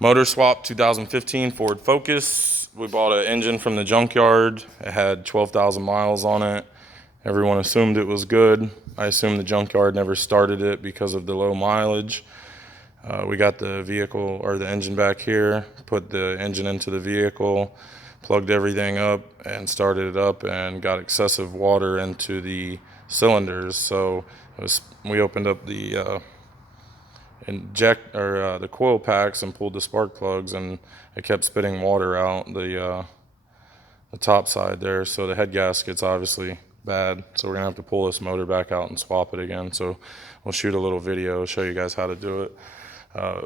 Motor swap 2015 Ford Focus. We bought an engine from the junkyard. It had 12,000 miles on it. Everyone assumed it was good. I assumed the junkyard never started it because of the low mileage. We got the vehicle or the engine back here, put the engine into the vehicle, plugged everything up and started it up, and got excessive water into the cylinders. So we opened up the the coil packs and pulled the spark plugs, and it kept spitting water out the top side there. So the head gasket's obviously bad. So we're gonna have to pull this motor back out and swap it again. So we'll shoot a little video, show you guys how to do it.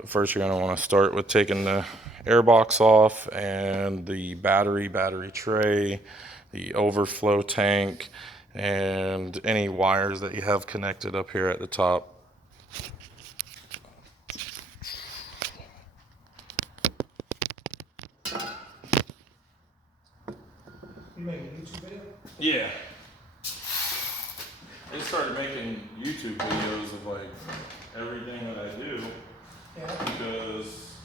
First, you're gonna want to start with taking the air box off and the battery tray, the overflow tank, and any wires that you have connected up here at the top. You making a YouTube video? Yeah. I just started making YouTube videos of like everything that I do. Yeah. Because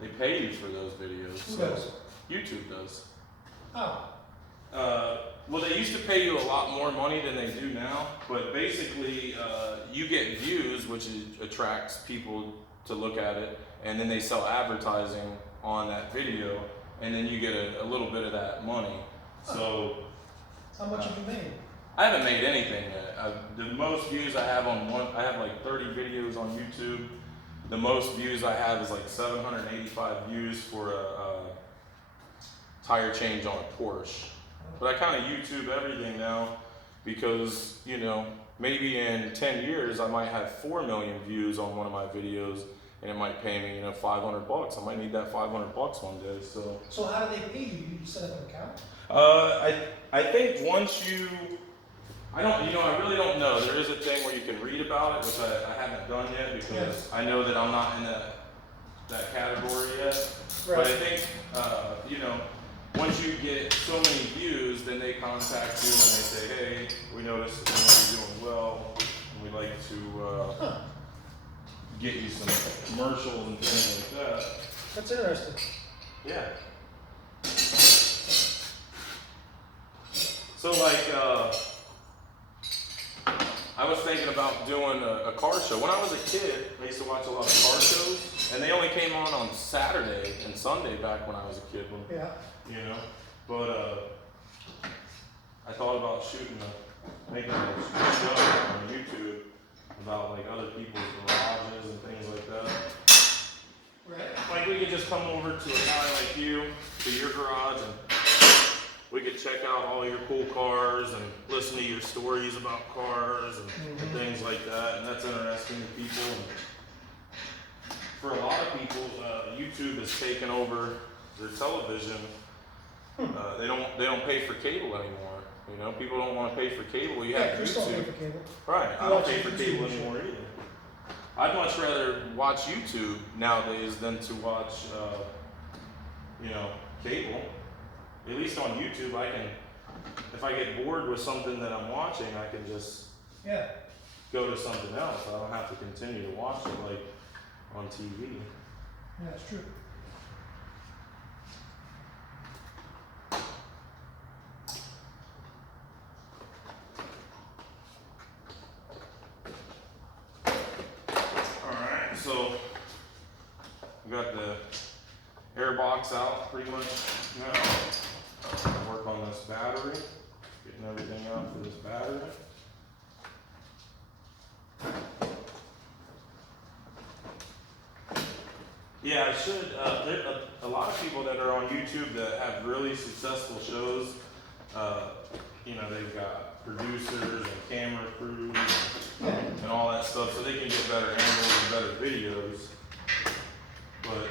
they pay you for those videos. Who does? YouTube does. Oh. Well, they used to pay you a lot more money than they do now, but basically you get views, which attracts people to look at it, and then they sell advertising on that video, and then you get a little bit of that money. So How much have you made? I haven't made anything yet. The most views I have on I have like 30 videos on YouTube. The most views I have is like 785 views for a tire change on a Porsche. But I kind of YouTube everything now because, you know, maybe in 10 years I might have 4 million views on one of my videos, and it might pay me, you know, $500. I might need that $500 one day. So how do they pay you? You set up an account? I think once I really don't know. There is a thing where you can read about it, which I haven't done yet because I know that I'm not in that category yet. Right. But I think, you know, once you get so many views, then they contact you and they say, hey, we noticed that you're doing well, and we'd like to get you some commercials and things like that. That's interesting. Yeah. So like, I was thinking about doing a car show. When I was a kid, I used to watch a lot of car shows, and they only came on Saturday and Sunday back when I was a kid. Yeah. You know, but I thought about making a show on YouTube about like other people's garages and things like that. Right. Like we could just come over to a guy like you, to your garage, and we could check out all your cool cars and listen to your stories about cars and things like that. And that's interesting to people. And for a lot of people, YouTube has taken over their television. They don't pay for cable anymore. You know, people don't want to pay for cable. You have Chris YouTube. don't pay for cable. Right. I You don't watch pay for YouTube cable show. anymore either. I'd much rather watch YouTube nowadays than to watch, you know, cable. At least on YouTube, if I get bored with something that I'm watching, I can just go to something else. I don't have to continue to watch it like on TV. Yeah, that's true. Alright, so we got the air box out pretty much now. Work on this battery, getting everything out for this battery. Yeah, I should. There are a lot of people that are on YouTube that have really successful shows. You know, they've got producers and camera crews and all that stuff, so they can get better angles and better videos. But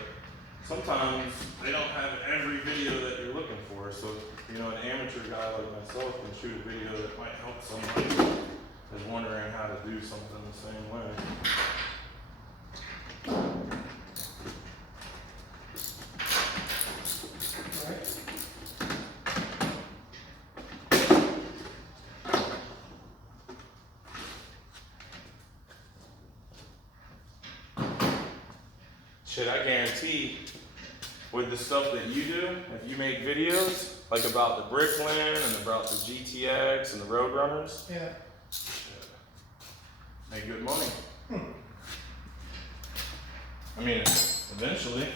sometimes they don't have every video that you're looking for. So, you know, an amateur guy like myself can shoot a video that might help somebody who's wondering how to do something the same way. shit, I guarantee with the stuff that you do, if you make videos like about the Bricklin and about the GTX and the Roadrunners, Yeah. make good money. I mean, eventually.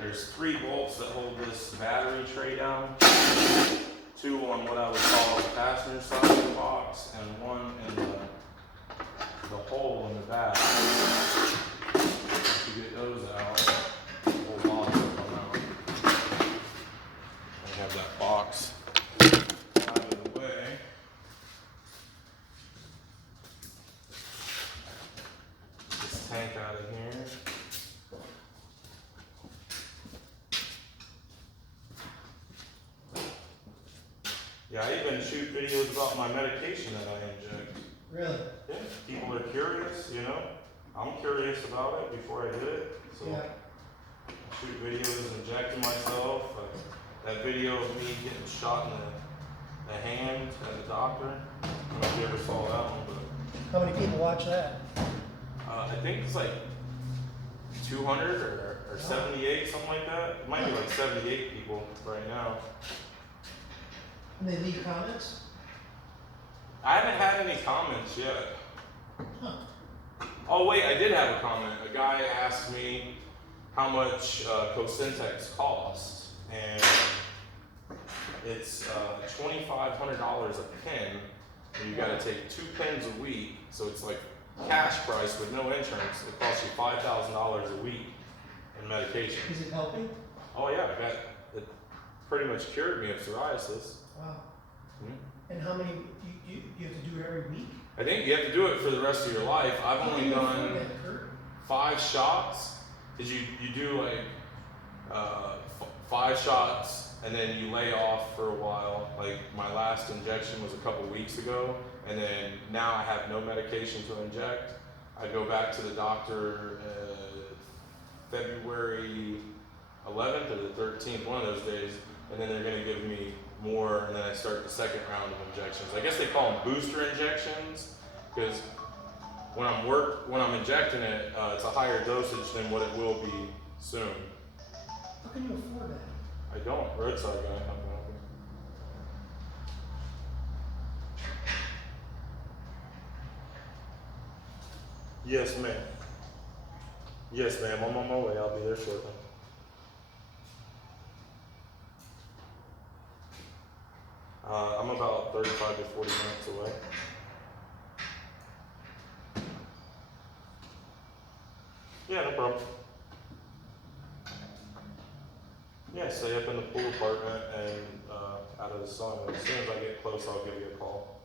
There's 3 bolts that hold this battery tray down. 2 on what I would call the passenger side of the box, and 1 in the hole in the back. Once you get those out, the whole box will come out. I have that box out of the way. This tank out of here. Yeah, I even shoot videos about my medication that I inject. Really? Yeah, people are curious, you know. I'm curious about it before I did it. So Yeah. I shoot videos injecting myself. That video of me getting shot in the hand at the doctor. I don't know if you ever saw that one, but How many people watch that? I think it's like 200 or 78, something like that. It might be like 78 people right now. And they leave comments? I haven't had any comments yet. Huh. Oh wait, I did have a comment. A guy asked me how much Cosentex cost, and it's $2,500 a pin. And you got to take 2 pins a week, so it's like cash price with no insurance. It costs you $5,000 a week in medication. Is it helping? Oh yeah, it pretty much cured me of psoriasis. Wow. Mhm. And how many, you have to do it every week? I think you have to do it for the rest of your life. I've How only can you afford done that, Kurt? 5 shots. Cause you do like 5 shots and then you lay off for a while. Like my last injection was a couple weeks ago, and then now I have no medication to inject. I go back to the doctor February 11th or the 13th, one of those days, and then they're gonna give me more, and then I start the second round of injections. I guess they call them booster injections, because when I'm injecting it, it's a higher dosage than what it will be soon. How can you afford that? I don't. Roadside guy. I'm helping. Yes, ma'am. Yes, ma'am. I'm on my way. I'll be there shortly. I'm about 35 to 40 minutes away. Yeah, no problem. Yeah, stay up in the pool apartment and out of the sun. As soon as I get close, I'll give you a call.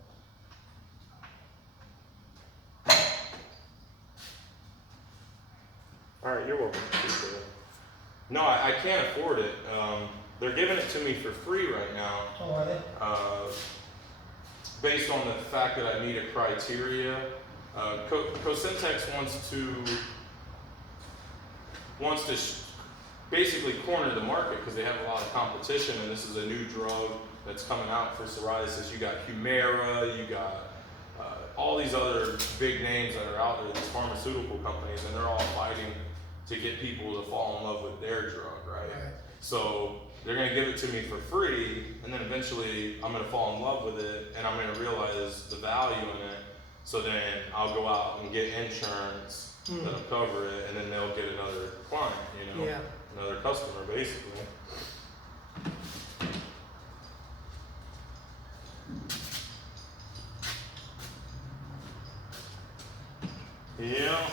All right, you're welcome. Appreciate it. No, I can't afford it. They're giving it to me for free right now. Oh, are they? Based on the fact that I meet a criteria. Cosentex wants to basically corner the market because they have a lot of competition, and this is a new drug that's coming out for psoriasis. You got Humira, you got all these other big names that are out there, these pharmaceutical companies, and they're all fighting to get people to fall in love with their drug, right? Right. So they're gonna give it to me for free, and then eventually I'm gonna fall in love with it, and I'm gonna realize the value in it. So then I'll go out and get insurance that'll cover it, and then they'll get another client, you know, Yeah. another customer, basically. Yeah.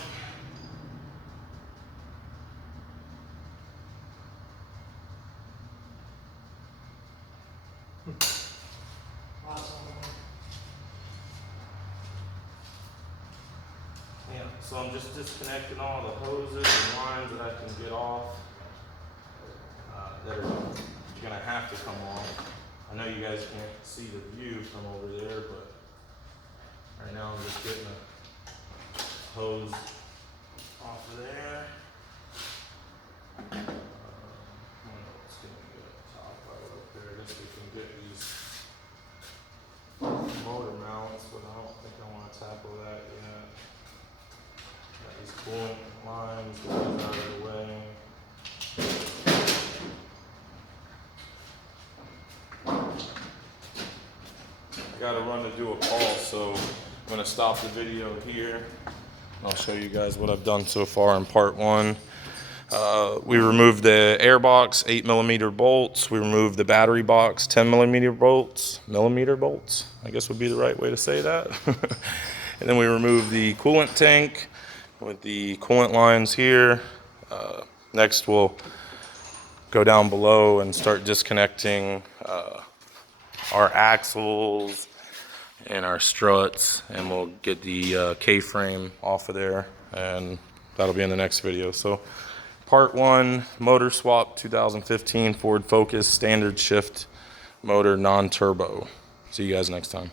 Awesome. Yeah, so I'm just disconnecting all the hoses and lines that I can get off that are gonna have to come off. I know you guys can't see the view from over there, but right now I'm just getting the hose off of there. I don't know what's gonna be up top right up there. I guess we can get these but I don't think I want to tackle that yet. Got these coolant lines, get these out of the way. I gotta run to do a call, so I'm gonna stop the video here. I'll show you guys what I've done so far in part one. We removed the air box 8mm bolts. We removed the battery box 10mm bolts. Millimeter bolts, I guess would be the right way to say that. And then we removed the coolant tank with the coolant lines here. Next we'll go down below and start disconnecting our axles and our struts, and we'll get the K-frame off of there, and that'll be in the next video. So part one, motor swap 2015 Ford Focus standard shift motor, non-turbo. See you guys next time.